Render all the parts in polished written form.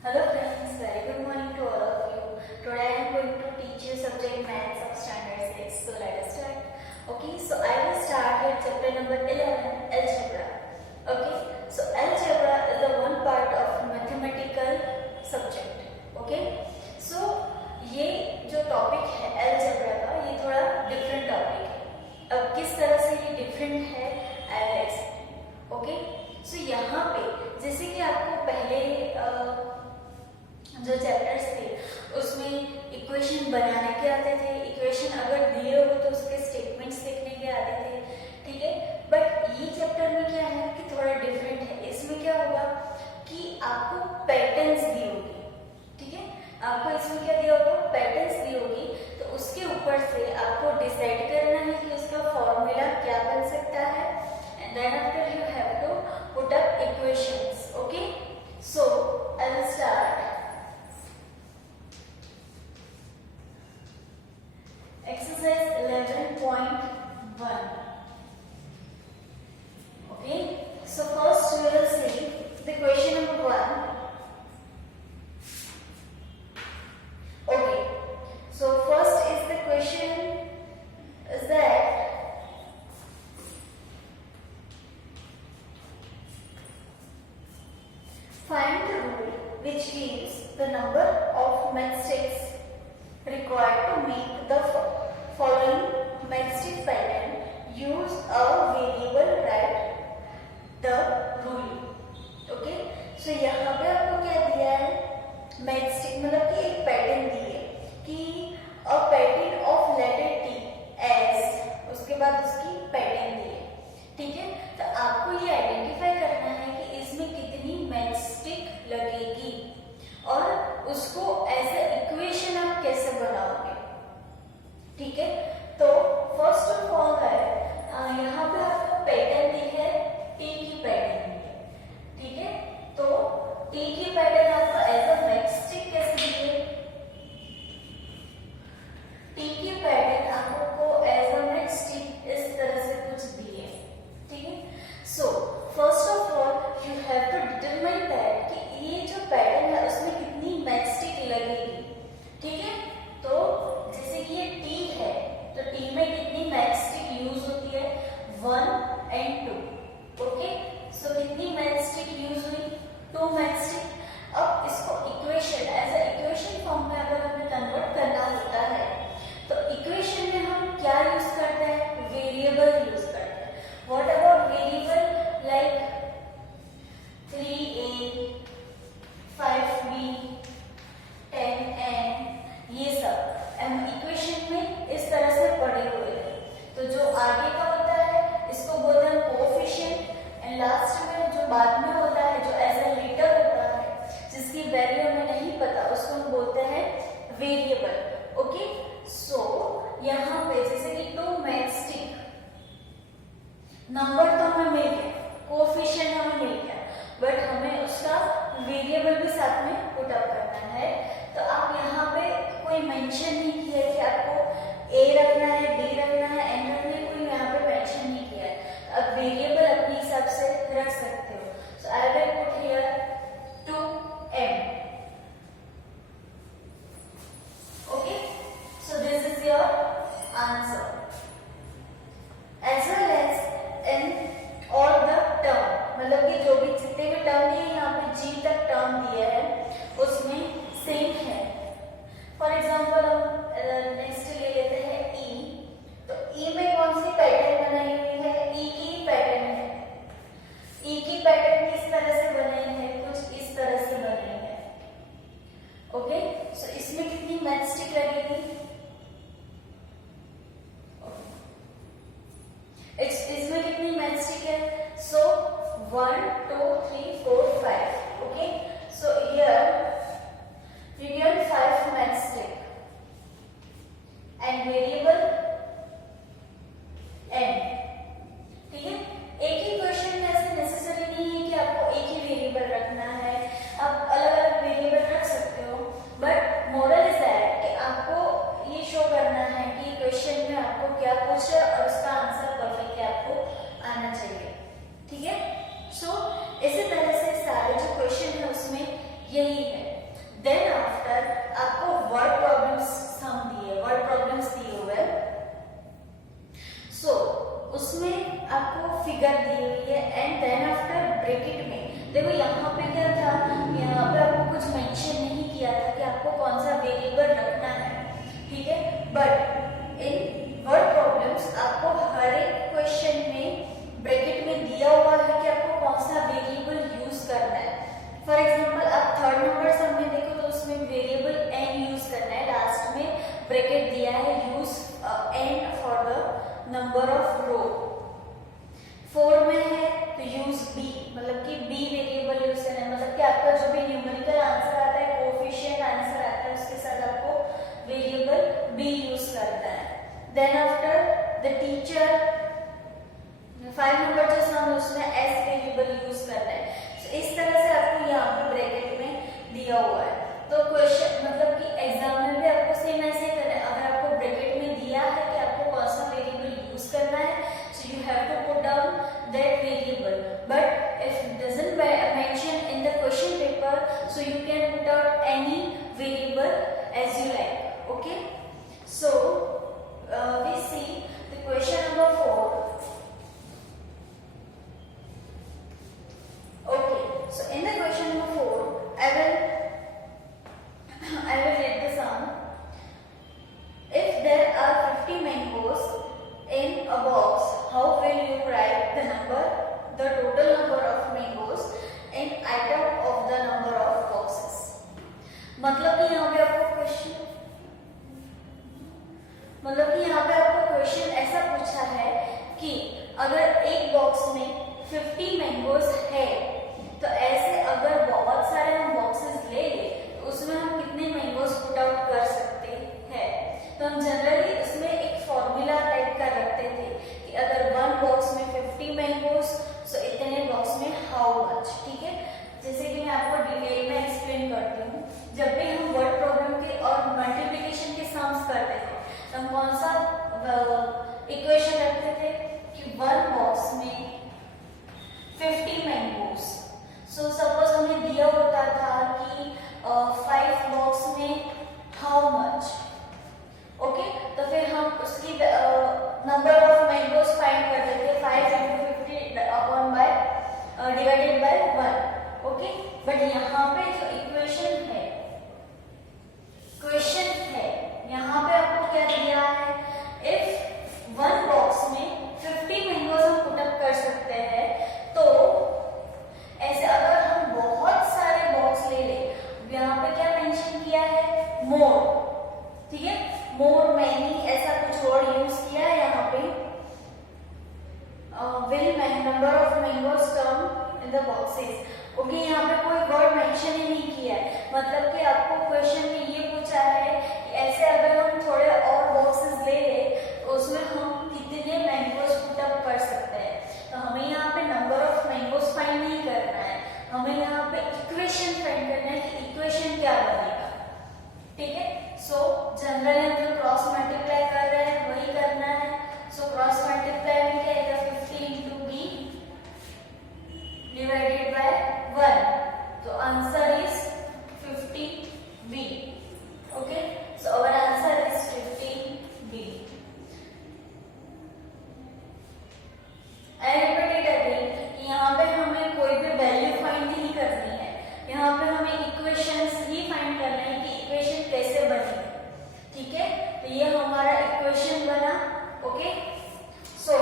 Hello friends, very good morning to all of you. Today I am going to teach you subject maths of standard 6. So let us start. Okay, so I will start with chapter number 11, algebra. Okay, so algebra is the one part of mathematical subject. Okay, so ये जो topic है algebra का, ये थोड़ा different topic है. अब किस तरह से ये डिफरेंट है I will explain. Okay, so यहाँ पे जैसे कि आपको पहले जो चैप्टर्स थे उसमें इक्वेशन बनाने के आते थे, इक्वेशन अगर दिए हो तो उसके स्टेटमेंट्स लिखने के आते थे. ठीक है, बट ये चैप्टर में क्या है कि थोड़ा डिफरेंट है. इसमें क्या होगा कि आपको पैटर्न्स दी होगी. ठीक है, आपको इसमें क्या दिया होगा, पैटर्न्स दी होगी. तो उसके ऊपर से आपको डिसाइड करना है कि उसका फॉर्मूला क्या बन सकता है. And then after you have to put up equations. Okay, so I will start. Exercise 11.1. Okay, so first we will see the question number 1. Okay, so first is the question is that find the rule which gives the number of matchsticks required to make the following matchstick pattern. Use a variable, write the rule. Okay, so यहाँ पे आपको क्या दिया है, matchstick मतलब कि एक pattern दी है कि a pattern of letter T S, उसके बाद उसकी पैटर्न दी है. ठीक है, तो आपको ये आइडेंटिफाई करना है कि इसमें कितनी मैचस्टिक लगेगी और उसको एज ए इक्वेशन आप कैसे बनाओगे. ठीक है, तो फर्स्ट ऑफ ऑल है यहाँ पे आपको पैटर्न दी है, टी की पैटर्न दी है. ठीक है, तो टी की पैटर्न आपको एज अ मैचस्टिक कैसे दी है, टी की पैटर्न आपको एज अ मैचस्टिक इस तरह से कुछ दी है. ठीक है, so first of all you have to determine that कि ये जो पैटर्न है उसमें कितनी मैचस्टिक लगेगी. ठीक है, तो जैसे कि ये टी है तो टी में कितनी मैचस्टिक यूज होती है, 1 and 2. ओके, सो कितनी मैचस्टिक यूज हुई, 2 मैचस्टिक. अब इसको equation as a equation form में अगर हमें कन्वर्ट करना होता है तो इक्वेशन में हम क्या यूज करते हैं, वेरिएबल यूज करते हैं. What about variable like 3a 5b 10n, ये सब हम इक्वेशन में इस तरह से पढ़े हुए हैं. तो जो आगे का होता है इसको बोलते हैं कोएफिशिएंट, एंड लास्ट में जो बाद में होता है जो एज ए लीटर होता है जिसकी वैल्यू हमें नहीं पता उसको हम बोलते हैं वेरिएबल. ओके, सो यहाँ पे जैसे कि 2 मैचस्टिक नंबर तो हमें मिल गया, कोएफिशिएंट हमें मिल गया, बट हमें उसका वेरिएबल भी साथ में पुट अप करना है. तो आप यहाँ पे कोई मेंशन नहीं किया कि आपको ए रखना है, बी रखना है, एन रखना है, कोई यहाँ पे मेंशन नहीं किया है. अब वेरिएबल अपने हिसाब से रख सकते हो. So I will put here 2m. Okay, so this is your answer. As well as in all the term, मतलब कि जो भी जितने भी टर्म दिए यहाँ पे जी तक टर्म दिया है उसमें सेम है. फॉर एग्जाम्पल हम नेक्स्ट ले लेते हैं ई. तो ई में कौन सी पैटर्न बनाई हुई है, ई की पैटर्न है. ई की पैटर्न किस तरह से बनाई है, कुछ इस तरह से बनाई है. ओके, सो इसमें कितनी मैचस्टिक लगेगी, इसमें कितनी मैचस्टिक है, सो 1 2 3 4 5. Okay, so here you get 5 matchstick and variable n. ठीक है, एक ही क्वेश्चन में ऐसे नेसेसरी नहीं है कि आपको एक ही वेरिएबल रखना है, आप अलग अलग वेरिएबल रख सकते हो. बट मोरल इज दैट कि आपको ये शो करना है कि क्वेश्चन में आपको क्या पूछ रहा है और उसका आंसर परफेक्टली आपको आना चाहिए. ठीक है, सो इसी तरह से सारे जो क्वेश्चन है उसमें यही है. देन आफ्टर आपको वर्ड प्रॉब्लम्स सम दिए, वर्ड प्रॉब्लम्स दिए हुए, सो उसमें आपको फिगर दी हुई है एंड देन आफ्टर ब्रैकेट में देखो यहाँ पे क्या था, यहाँ पे आपको कुछ मेंशन नहीं किया था कि आपको कौन सा वेरिएबल रखना है, ठीक है, बट इन वर्ड प्रॉब्लम्स आपको हर एक क्वेश्चन में ब्रैकेट में दिया हुआ है कि आपको कौन सा वेरिएबल यूज करना है। फॉर एग्जांपल आप थर्ड नंबर सम में देखो तो उसमें वेरिएबल n यूज करना है, लास्ट में ब्रैकेट दिया है use n for the number of row. 4 में है तो यूज b, मतलब कि b वेरिएबल यूज करना है, मतलब कि आपका जो भी न्यूमेरिकल आंसर आता है, कोएफिशिएंट आंसर आता है, उसके साथ आपको वेरिएबल b यूज करना है। Then after the teacher 5 number जो सम उसमें s वेरिएबल यूज करना है। तो इस तरह से आपको यहाँ पे ब्रैकेट में दिया हुआ है। तो क्वेश्चन मतलब कि एग्जाम में भी आपको सेम ऐसे ही करना है, अगर आपको ब्रैकेट में दिया है कि आपको कौन सा वेरिएबल यूज करना है, so you have to put down that variable, but if it doesn't mention in the question paper, so you can put out any variable as you like, okay. So we see the question number 4. Okay, so in the question number 4 I will read the sum. If there are 50 mangoes in a box, how will you write the total number of mangoes in item of the number of boxes? मतलब कि यहाँ पे आपको question ऐसा पूछा है कि अगर एक बॉक्स में 50 मैंगोज है, तो ऐसे अगर बहुत सारे हम बॉक्सेस ले ले तो उसमें हम कितने मैंगोज पुट आउट कर सकते हैं। तो हम जनरली उसमें एक फॉर्मूला टाइप का रखते थे कि अगर वन बॉक्स में 50 मैंगोज, सो इतने बॉक्स में हाउ मच, ठीक है। जैसे कि मैं आपको डिटेल में एक्सप्लेन करती हूँ, जब भी हम वर्ड प्रॉब्लम के और मल्टीप्लिकेशन के सम्स करते थे तो हम कौन सा इक्वेशन रखते थे कि वन बॉक्स में 50 मैंगोज, सो सपोज हमें दिया होता था कि 5 बॉक्स में हाउ मच, ओके, तो फिर हम उसकी नंबर ऑफ मैंगोज फाइंड कर देते हैं 5 into 50 upon by divided by 1, okay. But यहाँ पे जो इक्वेशन है, क्वेश्चन है, यहाँ पे आपको क्या दिया है, इफ वन बॉक्स में 50 मैंगोज हम पुट अप कर सकते हैं, तो ऐसे अगर हम बहुत सारे बॉक्स ले ले, यहाँ पे क्या मेंशन किया है, मोर, ठीक है, मोर मैनी ऐसा कुछ वर्ड यूज किया है यहाँ पे, will number of mangoes come in the boxes, okay. यहाँ पे कोई वर्ड मेंशन ही नहीं किया है, मतलब कि आपको क्वेश्चन में ये पूछा है कि ऐसे अगर हम थोड़े और बॉक्सेस ले ले तो उसमें हम कितने मैंगोज पुट अप कर सकते हैं। तो हमें यहाँ पे नंबर ऑफ मैंगोज फाइंड नहीं करना है, हमें यहाँ पे इक्वेशन फाइंड करना है कि इक्वेशन क्या बनेगा, ठीक है। सो जनरली हम जो क्रॉस मल्टीप्लाई कर रहे हैं वही करना है। सो क्रॉस मल्टीप्लाई में क्या आएगा, 50 into b divided by 1, तो answer is 50b, okay. So our answer is 50b। I repeat it again, यहाँ पे हमें कोई भी वैल्यू फाइंड नहीं करनी है, यहाँ पे हमें इक्वेशंस ही फाइंड करना है कि इक्वेशन कैसे बनेगी, ठीक है। तो ये हमारा इक्वेशन बना, ओके। सो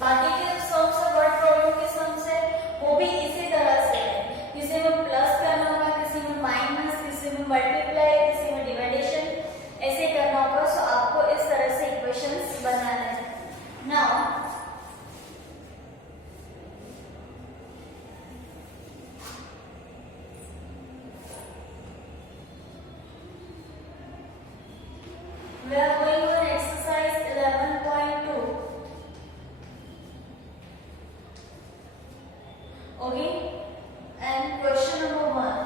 बाकी के जो सम्स है, वर्ड प्रॉब्लम के सम्स है, वो भी इसी तरह से है, किसी में प्लस करना होगा, किसी में माइनस, किसी में मल्टीप्लाई, किसी में डिवाइडेशन, ऐसे करना होगा। सो आपको इस तरह से इक्वेशंस बनाना है। Now we are going on exercise 11.2, okay, and question number 1,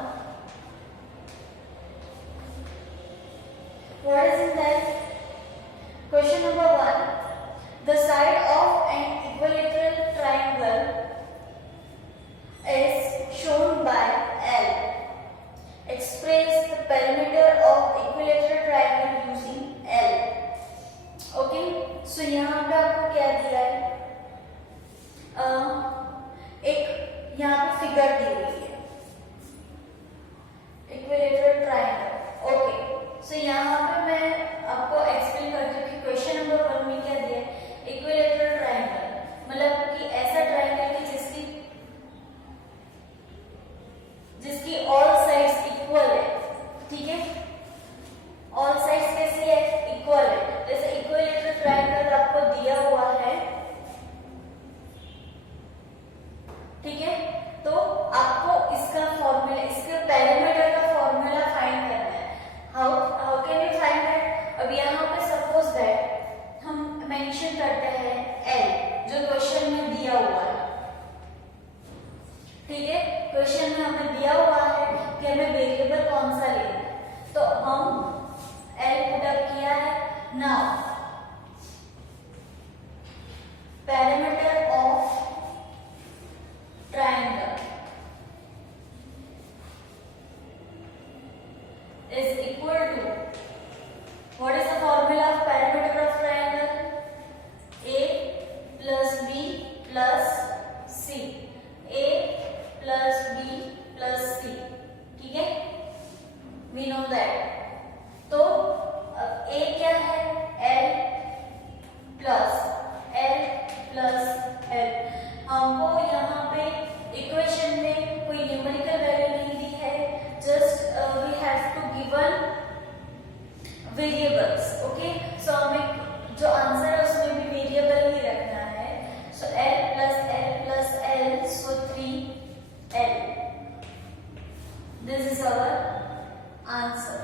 what is in that? Question number 1, the side of an equilateral triangle यहाँ पे आपको क्या दिया है, एक यहाँ पे फिगर दी हुई है, इक्विलेटरल ट्रायंगल। ओके, सो यहाँ पे मैं आपको एक्सप्लेन करती हूँ कि क्वेश्चन नंबर 1 में क्या दिया है। इक्विलेटरल ट्रायंगल मतलब कि ऐसा ट्रायंगल कि जिसकी ऑल साइड्स इक्वल है, ठीक है, ऑल साइड्स कैसी है, इक्वल है। जैसे इक्विलेटरल ट्रायंगल आपको दिया हुआ है, ठीक है, तो आपको इसका फॉर्मूला, इसके पैरामीटर का फॉर्मूला फाइंड करना है। How can you find that? अब यहाँ पे सपोज दैट हम मेंशन करते हैं L, जो क्वेश्चन में दिया हुआ है, ठीक है, क्वेश्चन में हमें दिया हुआ है कि हमें वेरिएबल कौन सा लेना है, तो हम L पुट अप किया है। Now parameter of triangle is equal to, what is the formula of parameter of triangle? A plus B plus C, A plus B plus C, ठीक है, we know that। तो A क्या है, L plus L, हमको यहाँ पे equation में कोई न्यूमेरिकल वैल्यू नहीं दी है, just we have to given variables. Okay, so हमें जो आंसर है उसमें भी वेरिएबल ही रखना है। So L plus L, so 3L, this is our answer.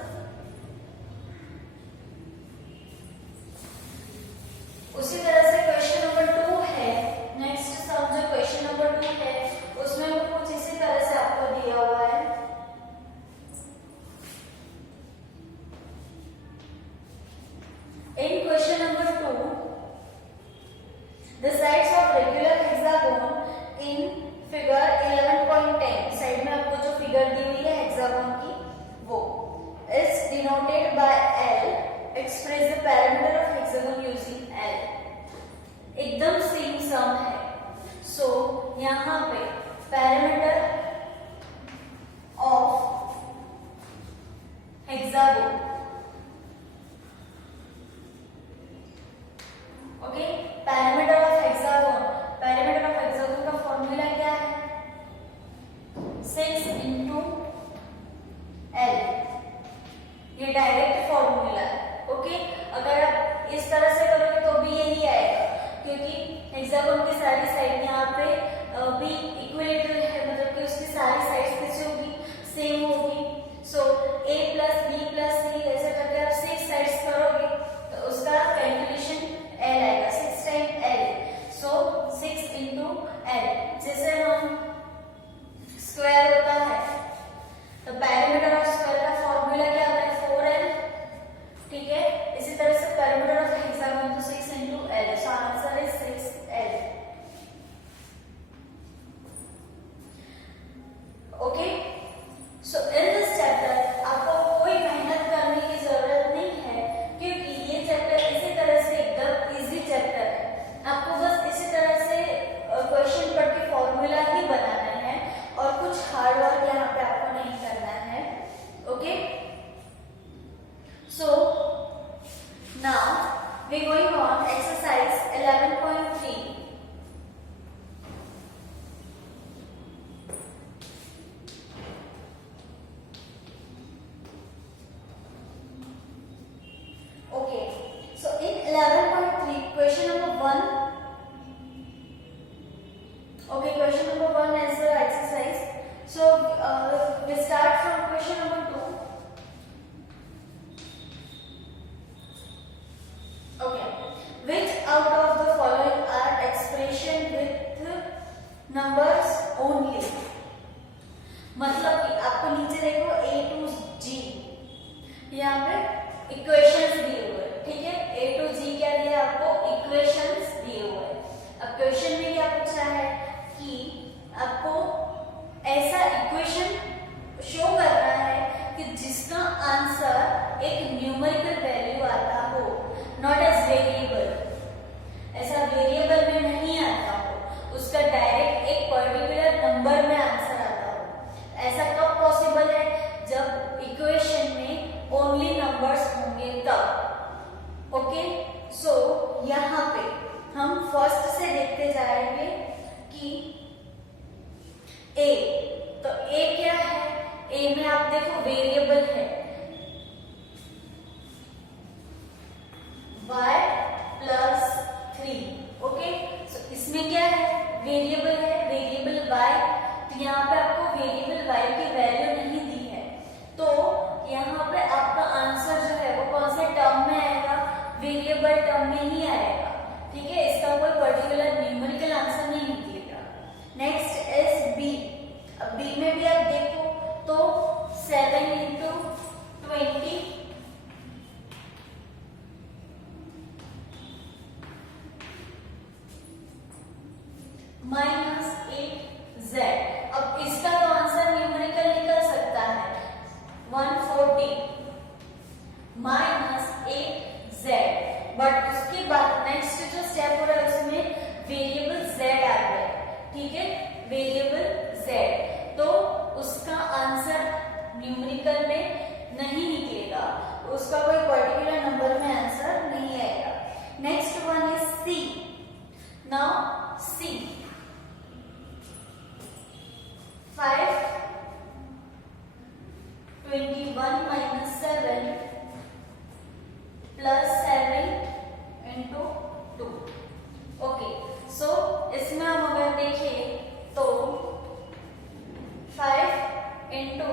उसी तरह से क्वेश्चन नंबर 2 है, नेक्स्ट सम जो क्वेश्चन नंबर 2 है उसमें भी कुछ इसी तरह से आपको दिया हुआ है। In question number 2, the sides of regular hexagon in figure 11.10, side में आपको जो फिगर दी हुई है हेक्सागोन की, वो is denoted by L, express the parameter of hexagon using L। एकदम सेम सम है, सो यहाँ पे parameter of hexagon, okay, parameter of hexagon का फॉर्मूला क्या है, 6 into L, ये डायरेक्ट फॉर्मूला है। ओके, अगर आप इस तरह से करोगे तो भी यही आएगा, क्योंकि हेक्सागोन की सारी साइड यहाँ पे भी इक्विलेटरल है, मतलब कि उसकी सारी साइड्स कैसी होगी, सेम होगी। सो A plus B plus C ऐसे करके आप 6 साइड्स करोगे तो उसका कैलकुलेशन L आएगा, 6 टाइम L, सो 6 into L। जैसे हम स्क्वायर होता है तो पैरामीटर ऑफ स्क्वायर का फॉर्मूला क्या होता है, 4L, ठीक है, इसी तरह से पैरामीटर ऑफ हेक्सागोन तो 6 into L, so answer is 6L। Okay, so in this chapter आपको कोई मेहनत करने की जरूरत नहीं है, क्योंकि ये चैप्टर इसी तरह से एकदम इजी चैप्टर है। आपको बस इसी तरह से क्वेश्चन पढ़ के फॉर्मूला ही बनाना है और कुछ हार्ड वर्क यहाँ पे आपको नहीं करना है। Okay, so now we going on exercise 11.3। Okay, so in 11.3, question number 1. Okay, question number 1 is the exercise. So we start from question number 2. Okay, which out of the following are expression with numbers only? मतलब कि आपको नीचे देखो A to G, यहाँ पे equations दिए हुए हैं, ठीक है, A to G क्या दिया आपको, इक्वेशंस दिए हुए हैं। अब क्वेश्चन में क्या पूछा है कि ए, तो ए क्या है, ए में आप देखो वेरिएबल है y प्लस 3, ओके। सो इसमें क्या है, वेरिएबल है, वेरिएबल y, तो यहाँ पे आपको वेरिएबल y की वैल्यू नहीं दी है, तो यहाँ पे आपका आंसर जो है वो कौन से टर्म में आएगा, वेरिएबल टर्म में ही आएगा, ठीक है। इसका कोई पर्टिकुलर न्यूमेरिकल आंसर नहीं निकलेगा। Next is B. अब बी में भी आप देखो तो 7 इंटू 20 माइनस 8z। अब इसका तो आंसर न्यूमेरिकल निकल सकता है 140 माइनस 8z, बट उसके बाद नेक्स्ट जो स्टेप हो रहा है उसमें वेरिएबल z आ गया है, ठीक है, वेरिएबल z, तो उसका आंसर न्यूमेरिकल में नहीं निकलेगा, उसका कोई पर्टिकुलर नंबर में आंसर नहीं आएगा। Next one is C. Now C 521 minus 7 plus 7 into 2, okay. So इसमें हम अगर देखें तो 5 into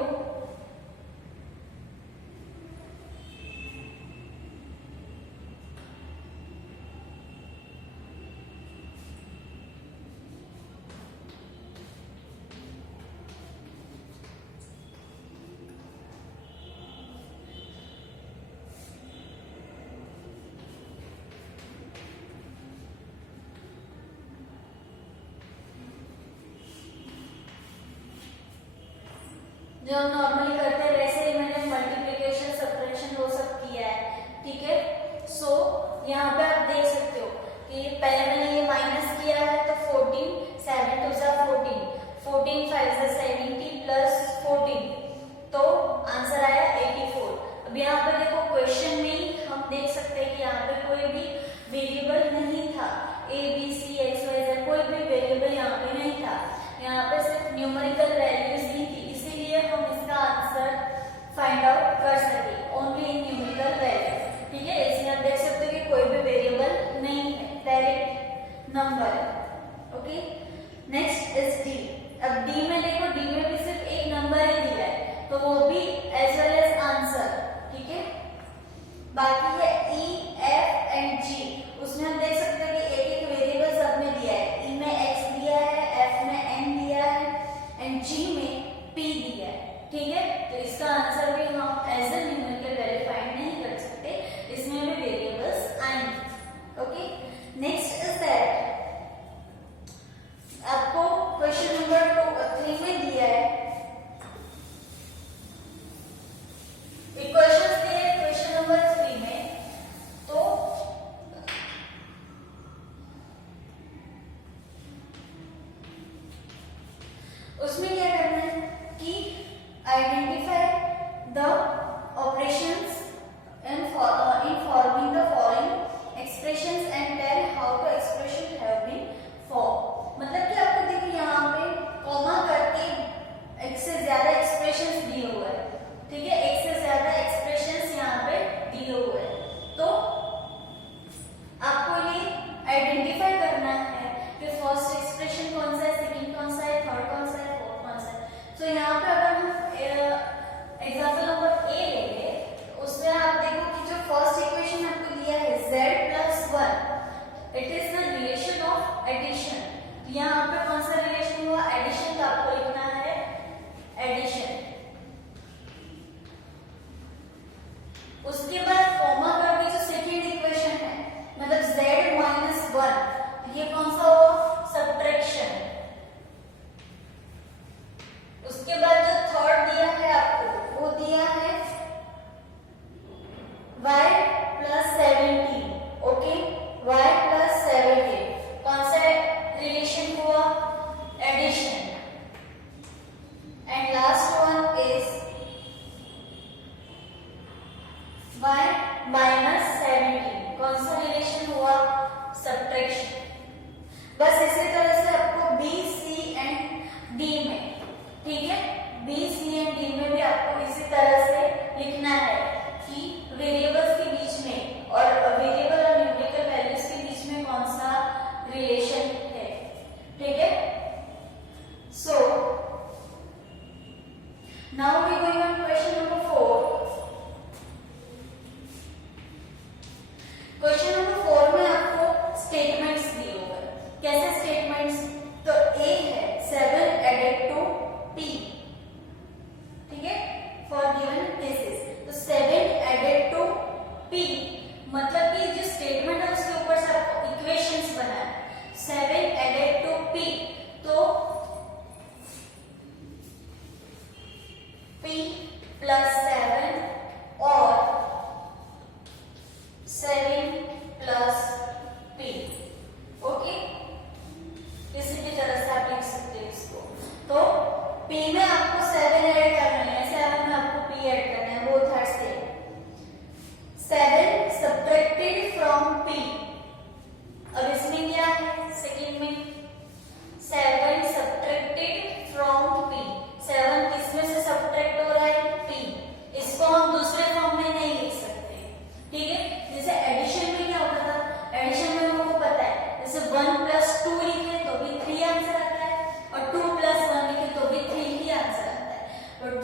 जो हम नॉर्मली करते हैं वैसे ही मैंने मल्टीप्लिकेशन सब्ट्रैक्शन वो सब किया है, ठीक है। सो यहाँ पे आप देख सकते हो कि पहले मैंने ये माइनस किया है, तो 14 7 2 14 14 5 70 प्लस 14, तो आंसर आया 84। अब यहाँ पे देखो क्वेश्चन में ही हम देख सकते हैं कि यहाँ पे कोई भी वेरिएबल नहीं था, a b c x y z कोई भी वेरिएबल यहाँ पे नहीं था, यहाँ पे सिर्फ न्यूमेरिकल वैल्यूज ही थी, इसीलिए हम इसका आंसर फाइंड आउट कर सके ओनली इन न्यूमेरिकल वैल्यू, ठीक है। इसमें आप देख सकते हो कि कोई भी वेरिएबल नहीं है, direct number, okay. Next is D. अब डी में देखो, डी में भी सिर्फ एक नंबर ही दिया है, तो वो भी एज वेल एज आंसर, ठीक है। बाकी है ई एफ एंड जी, उसमें हम देख सकते हैं कि एक एक वेरिएबल सब में दिया है, ई में एक्स दिया है, एफ में एन दिया है एंड जी में पी दिया है, ठीक है। तो इसका आंसर भी हम as a numerical value find नहीं कर सकते, इसमें भी वेरिएबल्स आएंगे, ओके। नेक्स्ट इज दैट आपको क्वेश्चन नंबर 3 में दिया है, इक्वेशंस दिए हैं क्वेश्चन नंबर 3 में, तो उसमें क्या करना है कि identify the operations in forming the following expressions and tell how the expression have been form. मतलब कि आपको देखो यहाँ पे कॉमा करके एक से ज्यादा एक्सप्रेशंस दिए हुए हैं, ठीक है, एक से ज्यादा एक्सप्रेशंस यहाँ पे दिए हुए हैं, तो आपको ये आइडेंटिफाई करना है कि फर्स्ट एक्सप्रेशन कौन सा है, सेकंड कौन सा है, थर्ड कौन सा है, फोर्थ कौन सा है। तो यहाँ पे अगर हम एग्जांपल नंबर ए लेंगे, उसमें आप देखो कि जो फर्स्ट इक्वेशन आपको दिया है z plus 1, it is the relation of addition. यहाँ पे कौन सा रिलेशन हुआ, एडिशन, का आपको लिखना है एडिशन। उसके बाद कॉमा करके जो सेकेंड इक्वेशन है, मतलब z माइनस 1, ये कौन सा हुआ, सब्ट्रैक्शन। उसके बाद जो थर्ड दिया है आपको, वो दिया है y plus 17, okay, y plus 17, कौन सा रिलेशन हुआ, addition. And last one is y minus 17, कौन सा रिलेशन हुआ, सब्ट्रैक्शन। बस इसी तरह से आपको बी सी एंड डी में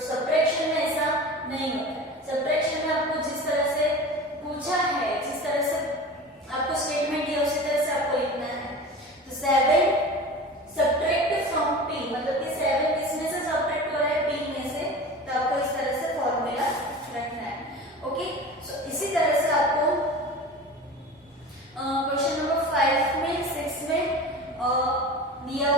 सब्ट्रैक्शन में ऐसा नहीं होता है। सब्ट्रैक्शन में आपको जिस तरह से पूछा है, जिस तरह से आपको स्टेटमेंट दिया उसी तरह से आपको लिखना है। तो 7 सब्ट्रैक्ट फ्रॉम p, मतलब कि 7 किसमें से सब्ट्रैक्ट हो रहा है, p में से, तो आपको इस तरह से फॉर्मूला रखना है। ओके, सो इसी तरह से आपको क्वेश्चन नंबर 5 में 6 में दिया